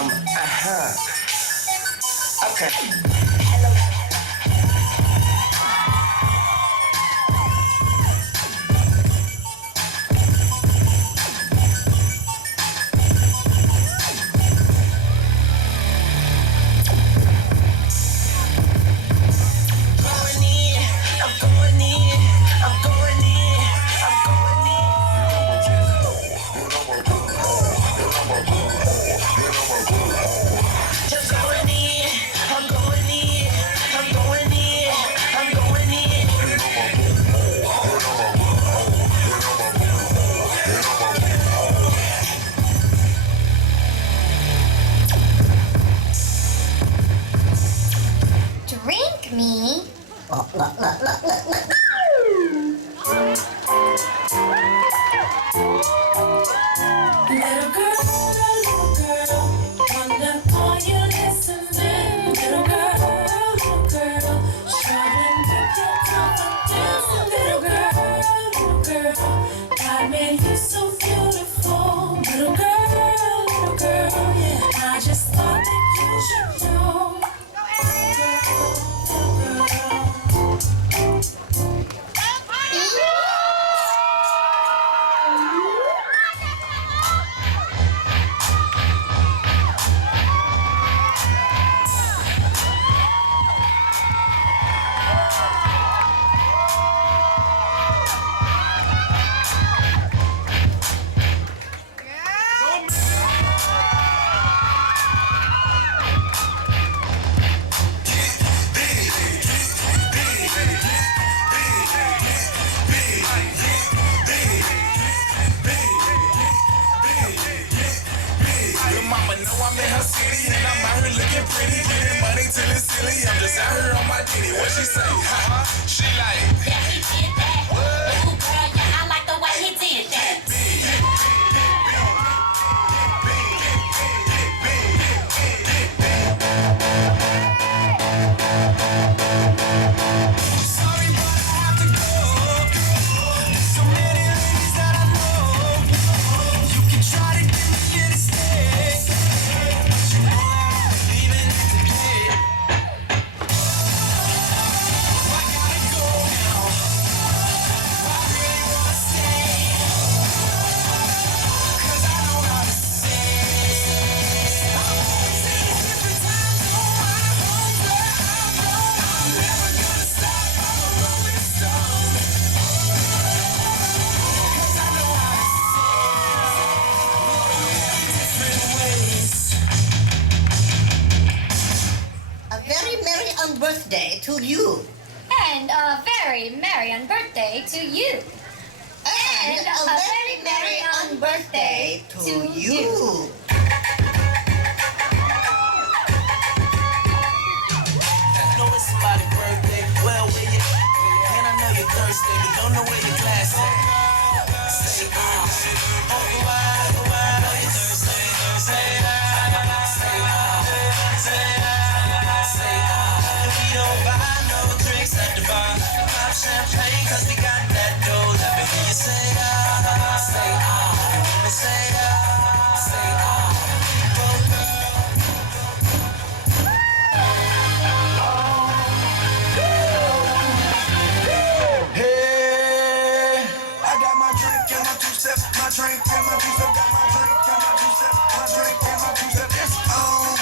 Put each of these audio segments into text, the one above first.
Okay. Drink me? Little girl, wonder are you listening? Little girl, struggling with your confidence. Little girl, God made you so beautiful. Little girl, yeah. I just thought that you should know. Mama know I'm in her city and I'm out here looking pretty, getting money till it's silly. I'm just out here on my ditty. What she say? She like, Yeah, he did that. Ooh, girl, yeah, I like the way he did that. sorry, but I have to go. So many ladies that I know. You can try to get a stay. But you know I'm leaving it today. I gotta go now. I really wanna stay. 'Cause I know how to say. Always in different time zone. My home's where I'm from. I'm never gonna stop. I'm a rolling stone. 'Cause I know how to say different ways. A very merry birthday to you. And a very merry on birthday to you. And a very merry birthday to you. Know it's somebody's birthday. Well, where you? And I know you're thirsty, but don't know where your glass at. Say oh, go out, oh, you're thirsty. Say say and we don't buy no drinks at the bar. Pop champagne 'cause we got that dough. Let me hear you say say hey, I got my drink and my two-step, my drink and my two-step, got my drink and my two-step, my drink and my two-step. It's on,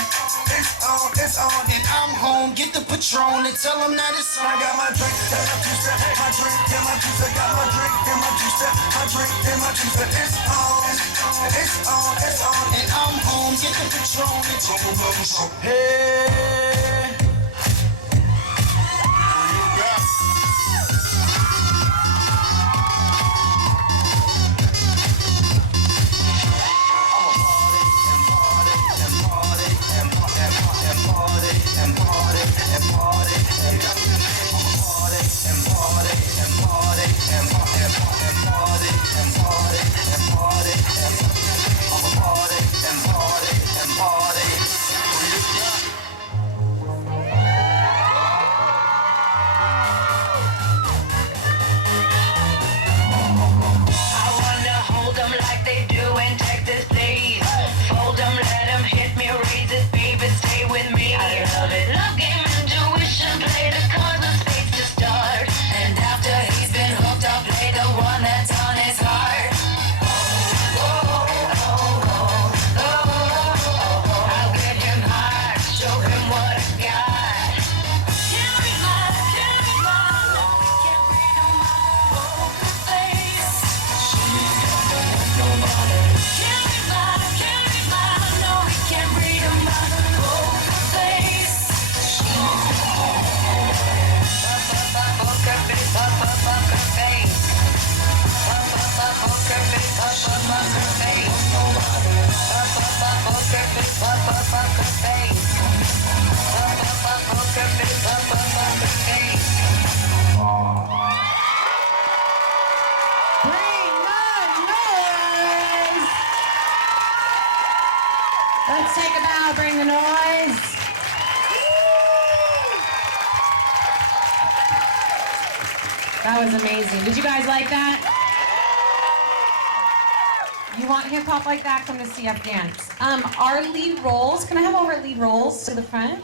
it's on, it's on, and I'm home. Get the Patron and tell them that it's on. I got my drink and my two-step, my drink and my two-step, got my drink and my two-step, my drink and my two-step. It's on, it's on, it's on, and I'm home. Get the Patron and tell them that it's on. Hey. Let's take a bow, bring the noise. That was amazing. Did you guys like that? You want hip hop like that? Come to CF Dance. Our lead roles, can I have all our lead roles to the front?